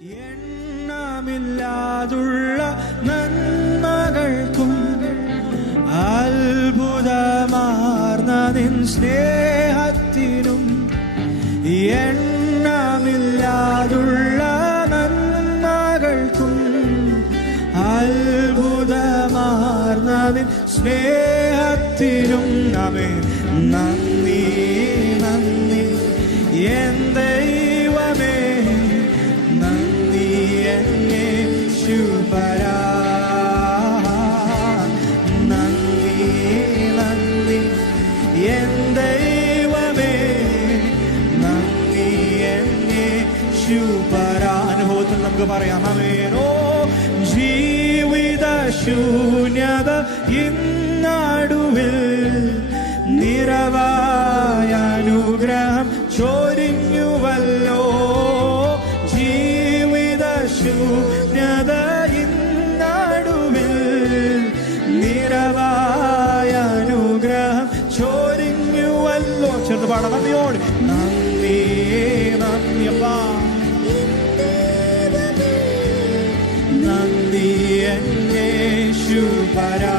എണ്ണമില്ലാതുള്ള നന്മകൾക്കും അത്ഭുതമാർന്ന നിൻ സ്നേഹത്തിനും എണ്ണമില്ലാതുള്ള നന്മകൾക്കും അത്ഭുതമാർന്ന നിൻ സ്നേഹത്തിനും ആമേൻ. നന്ദി നന്ദി എൻ ദൈവമേ, നന്ദി യേശുപരാ, നന്ദി നന്ദി എൻ ദൈവമേ, നന്ദി യേശുപരാ. അനുഭവത്തിൽ നമുക്ക് പറയാം ആമേനോ. ജീവിത ശൂന്യത ഇന്നടുവിൽ നിറവായ അനുഗ്രഹം ചൊരിഞ്ഞുവല്ലോ. ജീവിത ശൂന്യത ഇന്നടുവിൽ നിറവായ അനുഗ്രഹം ചൊരിഞ്ഞുവല്ലോ. ചെറുത് പാടാം. നന്ദിയോട് നന്ദി നന്ദിയപ്പാ, നന്ദി യേശുപരാ.